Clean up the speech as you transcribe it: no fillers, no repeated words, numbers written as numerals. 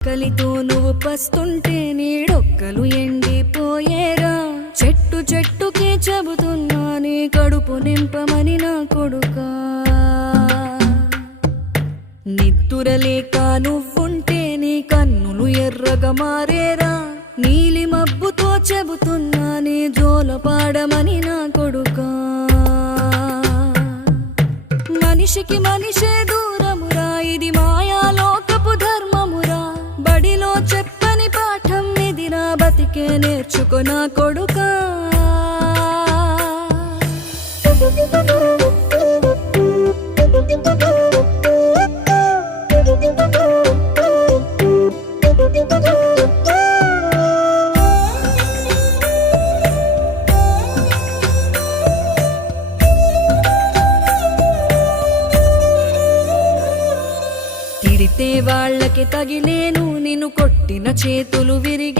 కలితో నువ్వు పస్తుంటే నీడొక్కలు ఎండిపోయేరా. చెట్టు చెట్టుకే చెబుతున్నా నీ కడుపు నింపమని నా కొడుకా. నిద్దురలేక నువ్వుంటే నీ కన్నులు ఎర్రగా మారేరా. నీలి మబ్బుతో చెబుతున్నా నీ జోల పాడమని నా కొడుకా. మనిషికి మనిషే దూరమురా, ఇది మాయాలోకపు ధర్మమురా. బడిలో చెప్పని పాఠం ఇదిరా, బతికే నేర్చుకో నా కొడుకా. తిడితే వాళ్ళకి తగిలేను, నిన్ను కొట్టిన చేతులు విరిగి